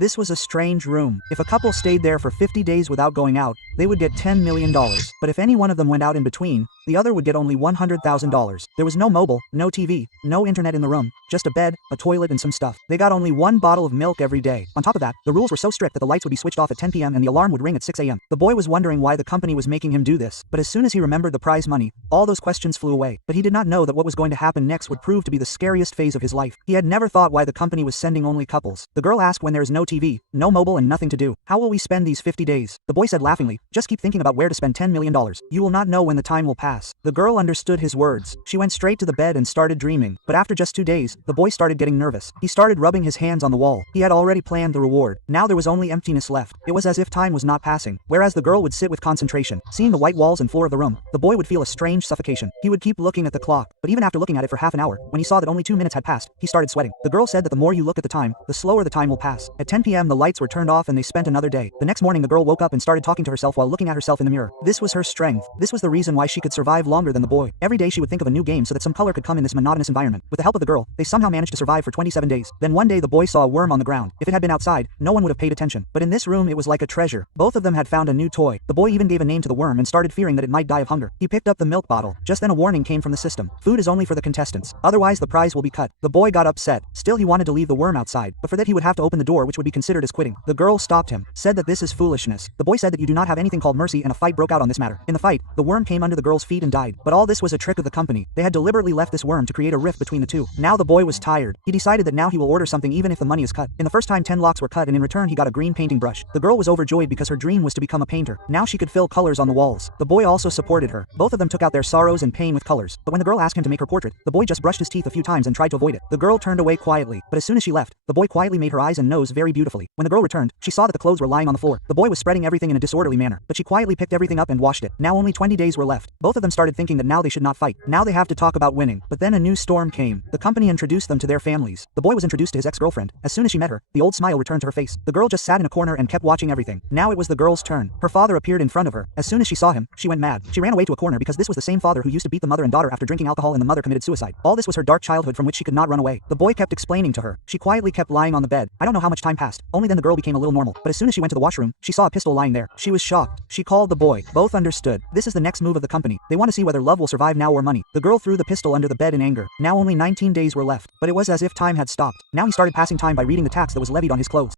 This was a strange room. If a couple stayed there for 50 days without going out, they would get $10 million. But if any one of them went out in between, the other would get only $100,000. There was no mobile, no TV, no internet in the room, just a bed, a toilet and some stuff. They got only one bottle of milk every day. On top of that, the rules were so strict that the lights would be switched off at 10 p.m. and the alarm would ring at 6 a.m. The boy was wondering why the company was making him do this, but as soon as he remembered the prize money, all those questions flew away. But he did not know that what was going to happen next would prove to be the scariest phase of his life. He had never thought why the company was sending only couples. The girl asked when there is no TV, no mobile and nothing to do. How will we spend these 50 days? The boy said laughingly, just keep thinking about where to spend $10 million. You will not know when the time will pass. The girl understood his words. She went straight to the bed and started dreaming. But after just 2 days, the boy started getting nervous. He started rubbing his hands on the wall. He had already planned the reward. Now there was only emptiness left. It was as if time was not passing. Whereas the girl would sit with concentration. Seeing the white walls and floor of the room, the boy would feel a strange suffocation. He would keep looking at the clock. But even after looking at it for half an hour, when he saw that only 2 minutes had passed, he started sweating. The girl said that the more you look at the time, the slower the time will pass. At 10 p.m. the lights were turned off and they spent another day. The next morning the girl woke up and started talking to herself while looking at herself in the mirror. This was her strength. This was the reason why she could survive longer than the boy. Every day she would think of a new game so that some color could come in this monotonous environment. With the help of the girl, they somehow managed to survive for 27 days. Then one day the boy saw a worm on the ground. If it had been outside, no one would have paid attention. But in this room it was like a treasure. Both of them had found a new toy. The boy even gave a name to the worm and started fearing that it might die of hunger. He picked up the milk bottle. Just then a warning came from the system. Food is only for the contestants. Otherwise the prize will be cut. The boy got upset. Still he wanted to leave the worm outside, but for that he would have to open the door, which would be considered as quitting. The girl stopped him, said that this is foolishness. The boy said that you do not have anything called mercy, and a fight broke out on this matter. In the fight, the worm came under the girl's feet and died. But all this was a trick of the company. They had deliberately left this worm to create a rift between the two. Now the boy was tired. He decided that now he will order something even if the money is cut. In the first time 10 locks were cut and in return he got a green painting brush. The girl was overjoyed because her dream was to become a painter. Now she could fill colors on the walls. The boy also supported her. Both of them took out their sorrows and pain with colors. But when the girl asked him to make her portrait, the boy just brushed his teeth a few times and tried to avoid it. The girl turned away quietly, but as soon as she left, the boy quietly made her eyes and nose very beautifully. When the girl returned, she saw that the clothes were lying on the floor. The boy was spreading everything in a disorderly manner, but she quietly picked everything up and washed it. Now only 20 days were left. Both of them started thinking that now they should not fight. Now they have to talk about winning. But then a new storm came. The company introduced them to their families. The boy was introduced to his ex-girlfriend. As soon as she met her, the old smile returned to her face. The girl just sat in a corner and kept watching everything. Now it was the girl's turn. Her father appeared in front of her. As soon as she saw him, she went mad. She ran away to a corner because this was the same father who used to beat the mother and daughter after drinking alcohol, and the mother committed suicide. All this was her dark childhood from which she could not run away. The boy kept explaining to her. She quietly kept lying on the bed. I don't know how much time passed. Only then the girl became a little normal. But as soon as she went to the washroom, she saw a pistol lying there. She was shocked. She called the boy. Both understood. This is the next move of the company. They want to see whether love will survive now or money. The girl threw the pistol under the bed in anger. Now only 19 days were left. But it was as if time had stopped. Now he started passing time by reading the tax that was levied on his clothes.